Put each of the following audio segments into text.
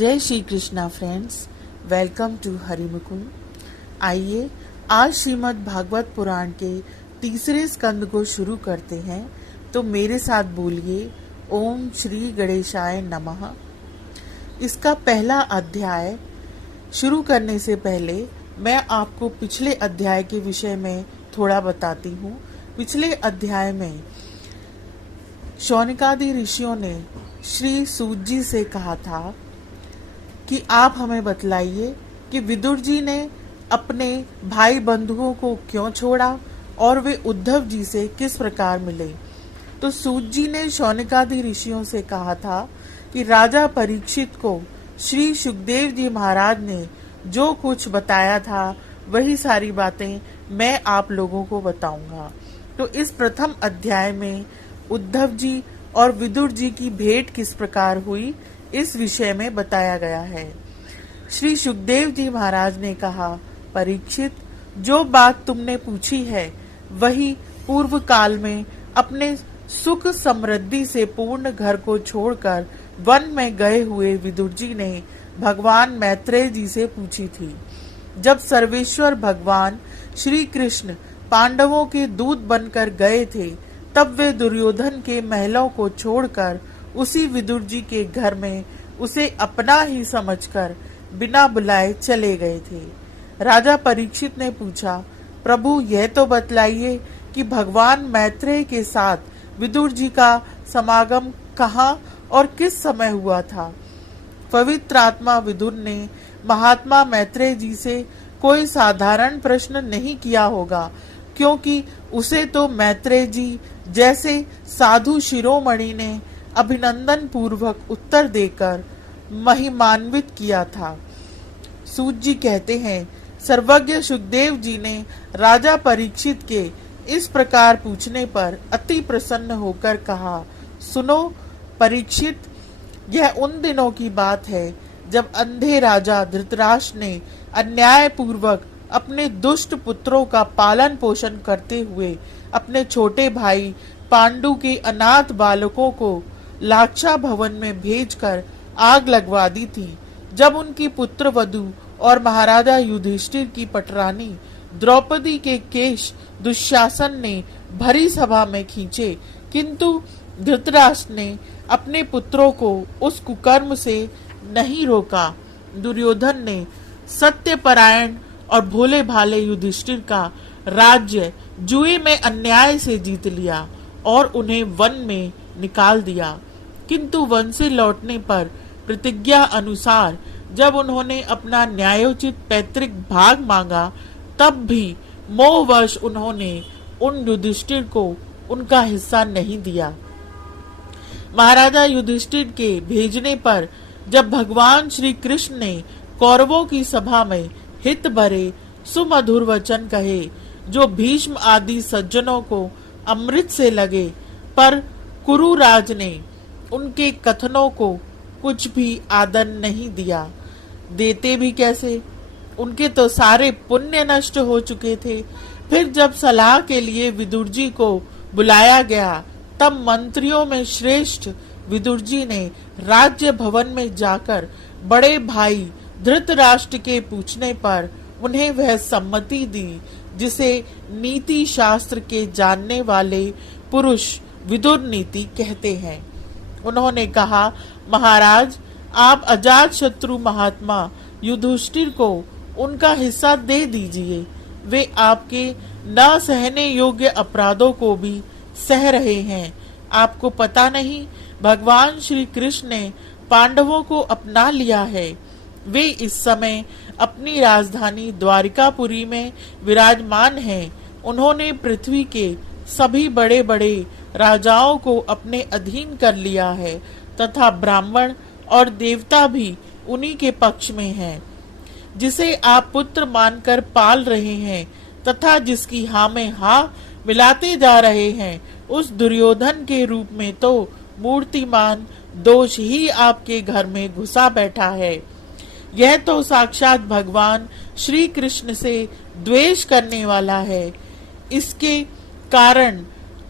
जय Shri Krishna friends, welcome to Harimukund. आइए आज श्रीमद् भागवत पुराण के तीसरे स्कंद को शुरू करते हैं। तो मेरे साथ बोलिए ओम श्री गणेशाय नमः। इसका पहला अध्याय शुरू करने से पहले मैं आपको पिछले अध्याय के विषय में थोड़ा बताती हूँ। पिछले अध्याय में शौनकादि ऋषियों ने श्री सूत जी से कहा था कि आप हमें बतलाइए कि विदुर जी ने अपने भाई बंधुओं को क्यों छोड़ा और वे उद्धव जी से किस प्रकार मिले। तो सूत जी ने शौनकादि ऋषियों से कहा था कि राजा परीक्षित को श्री सुखदेव जी महाराज ने जो कुछ बताया था वही सारी बातें मैं आप लोगों को बताऊंगा। तो इस प्रथम अध्याय में उद्धव जी और विदुर जी की भेंट किस प्रकार हुई इस विषय में बताया गया है। श्री सुखदेव जी महाराज ने कहा, परीक्षित, जो बात तुमने पूछी है वही पूर्व काल में अपने सुख समृद्धि से पूर्ण घर को छोड़कर वन में गए हुए विदुर जी ने भगवान मैत्रेय जी से पूछी थी। जब सर्वेश्वर भगवान श्री कृष्ण पांडवों के दूत बनकर गए थे तब वे दुर्योधन के महलों को छोड़कर उसी विदुर जी के घर में उसे अपना ही समझकर बिना बुलाए चले गए थे। राजा परीक्षित ने पूछा, प्रभु यह तो बतलाइए कि भगवान मैत्रेय के साथ विदुर जी का समागम कहाँ और किस समय हुआ था। पवित्र आत्मा विदुर ने महात्मा मैत्रेय जी से कोई साधारण प्रश्न नहीं किया होगा, क्योंकि उसे तो मैत्रेय जी जैसे साधु शिरोमणि ने अभिनंदन पूर्वक उत्तर देकर महिमान्वित किया था। सूत जी कहते हैं, सर्वज्ञ सुखदेव जी ने राजा परीक्षित के इस प्रकार पूछने पर अति प्रसन्न होकर कहा, सुनो परीक्षित, यह उन दिनों की बात है जब अंधे राजा धृतराष्ट्र ने अन्याय पूर्वक अपने दुष्ट पुत्रों का पालन पोषण करते हुए अपने छोटे भाई पांडु के अनाथ बालकों को लाक्षा भवन में भेजकर आग लगवा दी थी। जब उनकी पुत्र वधू और महाराजा युधिष्ठिर की पटरानी द्रौपदी के केश दुशासन ने भरी सभा में खींचे, किंतु धृतराष्ट्र ने अपने पुत्रों को उस कुकर्म से नहीं रोका। दुर्योधन ने सत्यपरायण और भोले भाले युधिष्ठिर का राज्य जुए में अन्याय से जीत लिया और उन्हें वन में निकाल दिया। किंतु वन से लौटने पर प्रतिज्ञा अनुसार जब उन्होंने अपना न्यायोचित पैतृक भाग मांगा तब भी मोहवश उन्होंने उन युधिष्ठिर को उनका हिस्सा नहीं दिया। महाराजा युधिष्ठिर के भेजने पर जब भगवान श्री कृष्ण ने कौरवों की सभा में हित भरे सुमधुर वचन कहे जो भीष्म आदि सज्जनों को अमृत से लगे, पर कुरुराज ने उनके कथनों को कुछ भी आदर नहीं दिया। देते भी कैसे, उनके तो सारे पुण्य नष्ट हो चुके थे। फिर जब सलाह के लिए विदुर जी को बुलाया गया तब मंत्रियों में श्रेष्ठ विदुर जी ने राज्य भवन में जाकर बड़े भाई धृतराष्ट्र के पूछने पर उन्हें वह सम्मति दी जिसे नीति शास्त्र के जानने वाले पुरुष विदुर नीति कहते हैं। उन्होंने कहा, महाराज, आप अजात शत्रु महात्मा युधिष्ठिर को उनका हिस्सा दे दीजिए। वे आपके न सहने योग्य अपराधों को भी सह रहे हैं। आपको पता नहीं, भगवान श्री कृष्ण ने पांडवों को अपना लिया है। वे इस समय अपनी राजधानी द्वारिकापुरी में विराजमान हैं। उन्होंने पृथ्वी के सभी बड़े बड़े राजाओं को अपने अधीन कर लिया है तथा ब्राह्मण और देवता भी उन्हीं के पक्ष में हैं। जिसे आप पुत्र मानकर पाल रहे हैं तथा जिसकी हाँ में हाँ मिलाते जा रहे हैं, उस दुर्योधन के रूप में तो मूर्तिमान दोष ही आपके घर में घुसा बैठा है। यह तो साक्षात भगवान श्री कृष्ण से द्वेष करने वाला है। इसके कारण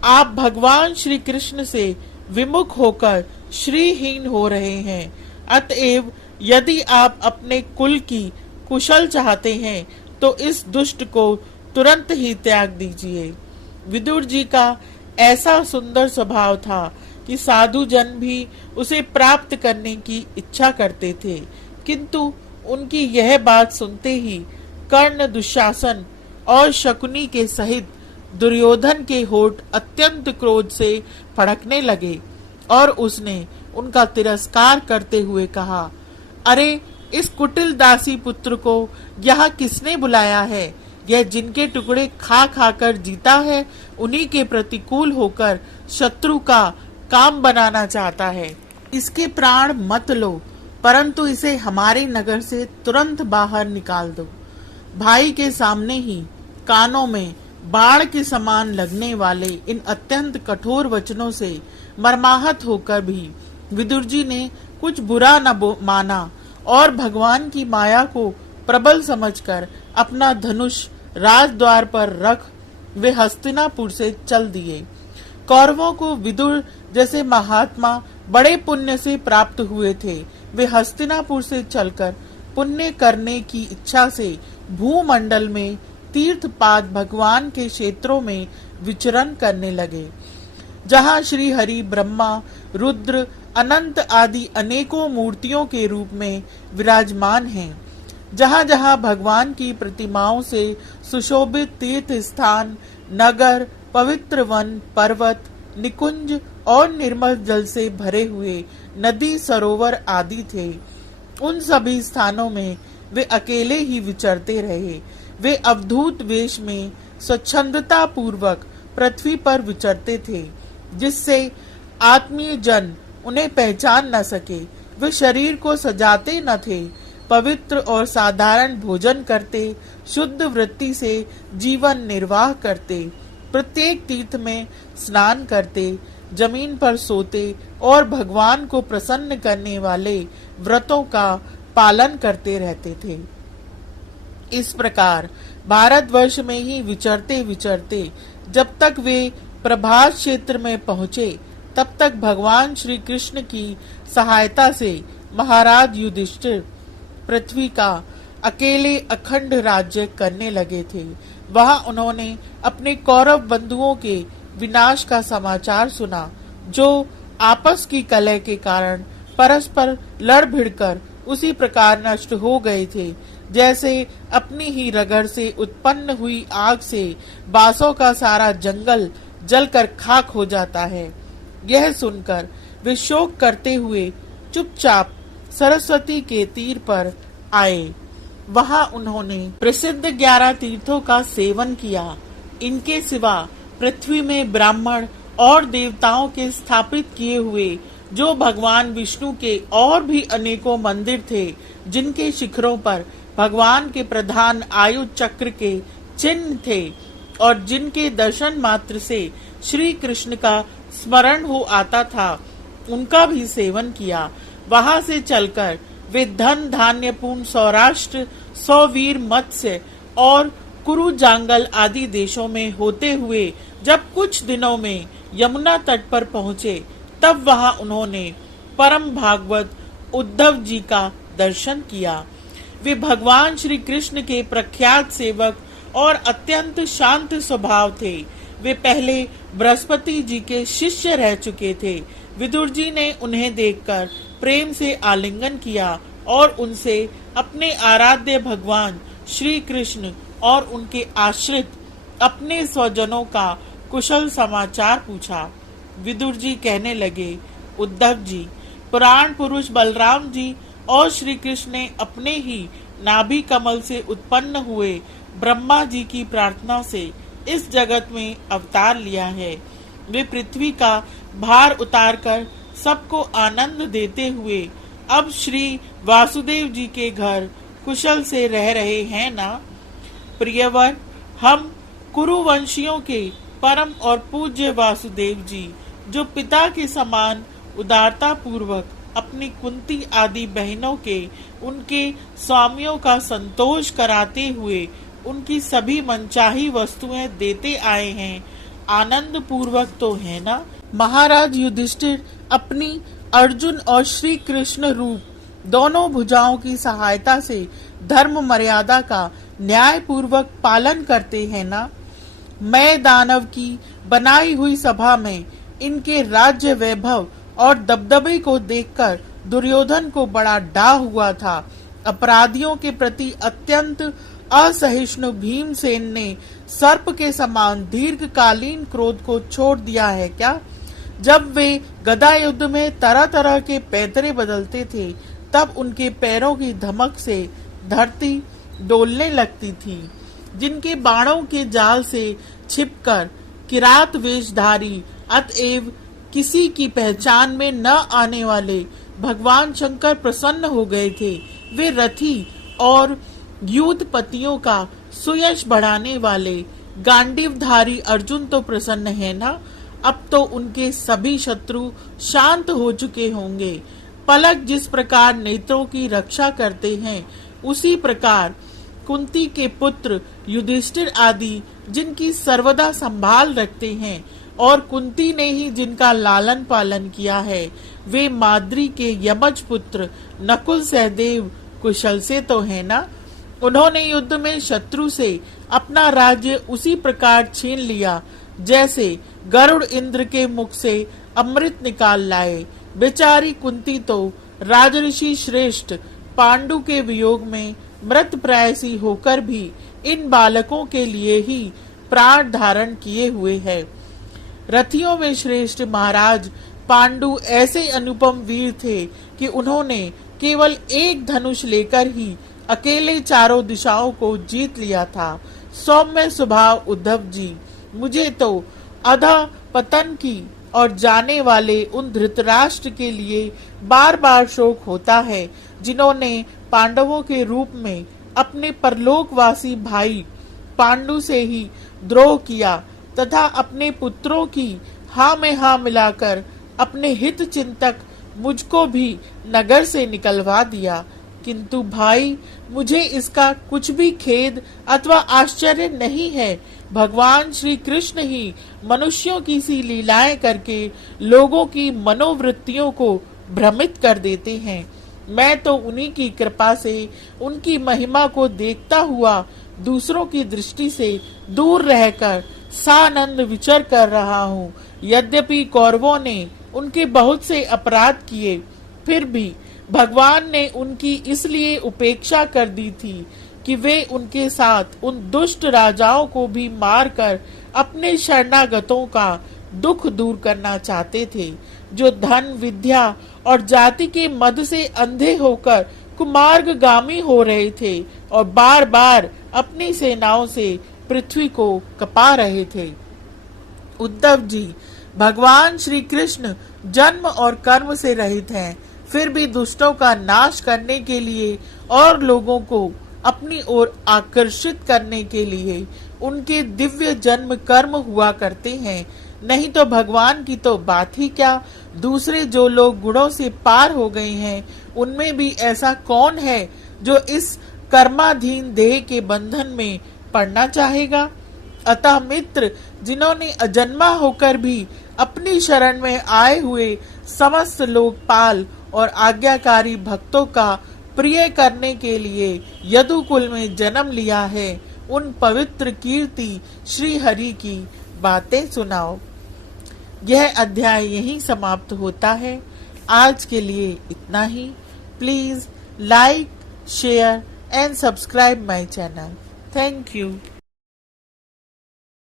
आप भगवान श्री कृष्ण से विमुख होकर श्रीहीन हो रहे हैं। अतएव यदि आप अपने कुल की कुशल चाहते हैं तो इस दुष्ट को तुरंत ही त्याग दीजिए। विदुर जी का ऐसा सुंदर स्वभाव था कि साधु जन भी उसे प्राप्त करने की इच्छा करते थे, किंतु उनकी यह बात सुनते ही कर्ण, दुशासन और शकुनी के सहित दुर्योधन के होठ अत्यंत क्रोध से फड़कने लगे और उसने उनका तिरस्कार करते हुए कहा, अरे इस कुटिल दासी पुत्र को यहाँ किसने बुलाया है? यह जिनके टुकड़े खा खाकर जीता है, उन्हीं के प्रतिकूल होकर शत्रु का काम बनाना चाहता है। इसके प्राण मत लो, परंतु इसे हमारे नगर से तुरंत बाहर निकाल दो। भाई के सामने ही कानों में बाण के समान लगने वाले इन अत्यंत कठोर वचनों से मर्माहत होकर भी विदुर जी ने कुछ बुरा न माना और भगवान की माया को प्रबल समझकर अपना धनुष राजद्वार पर रख वे हस्तिनापुर से चल दिए। कौरवों को विदुर जैसे महात्मा बड़े पुण्य से प्राप्त हुए थे। वे हस्तिनापुर से चलकर पुण्य करने की इच्छा से भूमंडल में तीर्थपाद भगवान के क्षेत्रों में विचरण करने लगे, जहाँ श्री हरि, ब्रह्मा, रुद्र, अनंत आदि अनेकों मूर्तियों के रूप में विराजमान हैं। जहाँ जहाँ भगवान की प्रतिमाओं से सुशोभित तीर्थ स्थान, नगर, पवित्र वन, पर्वत, निकुंज और निर्मल जल से भरे हुए नदी, सरोवर आदि थे, उन सभी स्थानों में वे अकेले ही विचरते रहे। वे अवधूत वेश में स्वच्छंदता पूर्वक पृथ्वी पर विचरते थे, जिससे आत्मीय जन उन्हें पहचान न सके। वे शरीर को सजाते न थे, पवित्र और साधारण भोजन करते, शुद्ध वृत्ति से जीवन निर्वाह करते, प्रत्येक तीर्थ में स्नान करते, जमीन पर सोते और भगवान को प्रसन्न करने वाले व्रतों का पालन करते रहते थे। इस प्रकार भारतवर्ष में ही विचरते विचरते जब तक वे प्रभास क्षेत्र में पहुंचे, तब तक भगवान श्री कृष्ण की सहायता से महाराज युधिष्ठिर पृथ्वी का अकेले अखंड राज्य करने लगे थे। वहां उन्होंने अपने कौरव बंधुओं के विनाश का समाचार सुना, जो आपस की कलह के कारण परस्पर लड़ भिड़कर उसी प्रकार नष्ट हो गए थे, जैसे अपनी ही रगड़ से उत्पन्न हुई आग से बांसों का सारा जंगल जलकर खाक हो जाता है। यह सुनकर वे शोक करते हुए चुपचाप सरस्वती के तीर पर आए। वहां उन्होंने प्रसिद्ध 11 तीर्थों का सेवन किया। इनके सिवा पृथ्वी में ब्राह्मण और देवताओं के स्थापित किए हुए जो भगवान विष्णु के और भी अनेकों मंदिर थे, जिनके शिखरों पर भगवान के प्रधान आयु चक्र के चिन्ह थे और जिनके दर्शन मात्र से श्री कृष्ण का स्मरण हो आता था, उनका भी सेवन किया। वहां से चलकर वे धन धान्य पूर्ण सौराष्ट्र, सौवीर, मत्स्य और कुरु जांगल आदि देशों में होते हुए जब कुछ दिनों में यमुना तट पर पहुंचे, तब वहां उन्होंने परम भागवत उद्धव जी का दर्शन किया। वे भगवान श्री कृष्ण के प्रख्यात सेवक और अत्यंत शांत स्वभाव थे। वे पहले बृहस्पति जी के शिष्य रह चुके थे। विदुर जी ने उन्हें देखकर प्रेम से आलिंगन किया और उनसे अपने आराध्य भगवान श्री कृष्ण और उनके आश्रित अपने स्वजनों का कुशल समाचार पूछा। विदुर जी कहने लगे, उद्धव जी, पुराण पुरुष बलराम जी और श्री कृष्ण ने अपने ही नाभि कमल से उत्पन्न हुए ब्रह्मा जी की प्रार्थना से इस जगत में अवतार लिया है। वे पृथ्वी का भार उतारकर सबको आनंद देते हुए अब श्री वासुदेव जी के घर कुशल से रह रहे हैं ना? प्रियवर, हम कुरुवंशियों के परम और पूज्य वासुदेव जी, जो पिता के समान उदारता पूर्वक अपनी कुंती आदि बहनों के उनके स्वामियों का संतोष कराते हुए उनकी सभी मनचाही वस्तुएं देते आए हैं, आनंद पूर्वक तो है ना? महाराज युधिष्ठिर अपनी अर्जुन और श्री कृष्ण रूप दोनों भुजाओं की सहायता से धर्म मर्यादा का न्याय पूर्वक पालन करते हैं ना। मैं दानव की बनाई हुई सभा में इनके राज्य वैभव और दबदबे को देखकर दुर्योधन को बड़ा डाह हुआ था। अपराधियों के प्रति अत्यंत असहिष्णु भीमसेन ने सर्प के समान दीर्घकालीन क्रोध को छोड़ दिया है क्या? जब वे गदा युद्ध में तरह तरह के पैतरे बदलते थे, तब उनके पैरों की धमक से धरती डोलने लगती थी। जिनके बाणों के जाल से छिपकर किरात वेशधारी अतएव किसी की पहचान में न आने वाले भगवान शंकर प्रसन्न हो गए थे। वे रथी और युद्धपतियों का सुयश बढ़ाने वाले गांडीवधारी अर्जुन तो प्रसन्न है ना। अब तो उनके सभी शत्रु शांत हो चुके होंगे। पलक जिस प्रकार नेत्रों की रक्षा करते हैं, उसी प्रकार कुंती के पुत्र युधिष्ठिर आदि जिनकी सर्वदा संभाल रखते हैं और कुंती ने ही जिनका लालन पालन किया है, वे माद्री के यमज पुत्र नकुल सहदेव कुशल से तो है ना। उन्होंने युद्ध में शत्रु से अपना राज्य उसी प्रकार छीन लिया जैसे गरुड़ इंद्र के मुख से अमृत निकाल लाए। बेचारी कुंती तो राजऋषि श्रेष्ठ पांडु के वियोग में मृत प्रायसी होकर भी इन बालकों के लिए ही प्राण धारण किए हुए है। रथियों में श्रेष्ठ महाराज पांडु ऐसे अनुपम वीर थे कि उन्होंने केवल एक धनुष लेकर ही अकेले चारों दिशाओं को जीत लिया था। सौम्य स्वभाव उद्धव जी, मुझे तो अधा पतन की और जाने वाले उन धृतराष्ट्र के लिए बार बार शोक होता है, जिन्होंने पांडवों के रूप में अपने परलोकवासी भाई पांडु से ही द्रोह किया तथा अपने पुत्रों की हाँ में हाँ मिलाकर अपने हित चिंतक मुझको भी नगर से निकलवा दिया। किंतु भाई, मुझे इसका कुछ भी खेद अथवा आश्चर्य नहीं है। भगवान श्री कृष्ण ही मनुष्यों की सी लीलाएं करके लोगों की मनोवृत्तियों को भ्रमित कर देते हैं। मैं तो उन्हीं की कृपा से उनकी महिमा को देखता हुआ दूसरों की दृष्टि से दूर रहकर सानंद विचर कर रहा हूँ। यद्यपि कौरवों ने उनके बहुत से अपराध किए, फिर भी भगवान ने उनकी इसलिए उपेक्षा कर दी थी कि वे उनके साथ उन दुष्ट राजाओं को भी मारकर अपने शरणागतों का दुख दूर करना चाहते थे, जो धन विद्या और जाति के मद से अंधे होकर कुमार्गगामी हो रहे थे और बार बार अपनी सेनाओं से पृथ्वी को कपा रहे थे। उद्धव जी, भगवान श्री कृष्ण जन्म और कर्म से रहित हैं, फिर भी दुष्टों का नाश करने के लिए और लोगों को अपनी ओर आकर्षित करने के लिए उनके दिव्य जन्म कर्म हुआ करते हैं। नहीं तो भगवान की तो बात ही क्या। दूसरे जो लोग गुणों से पार हो गए हैं, उनमें भी ऐसा कौन है जो इस कर्माधीन देह के बंधन में पड़ना चाहेगा। अतः मित्र, जिन्होंने अजन्मा होकर भी अपनी शरण में आए हुए समस्त लोकपाल और आज्ञाकारी भक्तों का प्रिय करने के लिए यदुकुल में जन्म लिया है, उन पवित्र कीर्ति श्री हरि की बातें सुनाओ। यह अध्याय यहीं समाप्त होता है। आज के लिए इतना ही। Please like, share and subscribe my channel. Thank you.